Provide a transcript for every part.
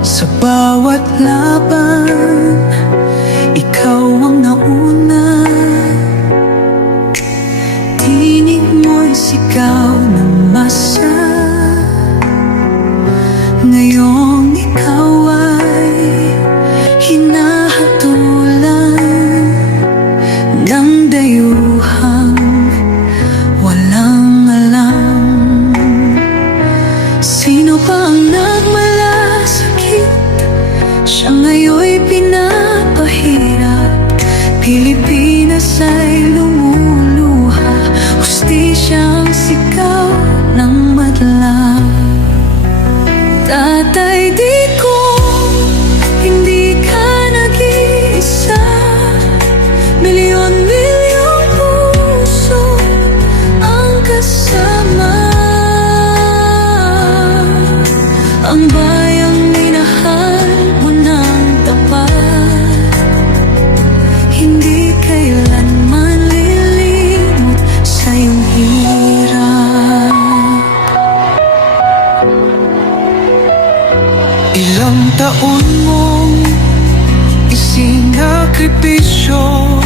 Sa bawat laban, ikaw ang nauna. Tinig mo'y sigaw ng masa. Ngayong ikaw ay hinahatulan ng dayuhang walang alam. Sino pa ang nagmalasakit? Siya ngayon'y pinapahirap. Pilipinas ay lumuluha, hustisyang sigaw ng madla. Tatay, di ko, hindi ka nag-iisa. Milyon-milyong puso ang kasama. Ang bayang minahal mo ng tapat, hindi kailanman lilimot sa iyong hirap. Ilang taon mong isinakripisyo,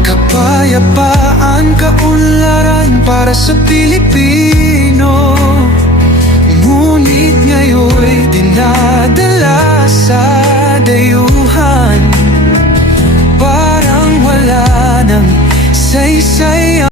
kapayapaan, kaunlaran para sa Pilipino.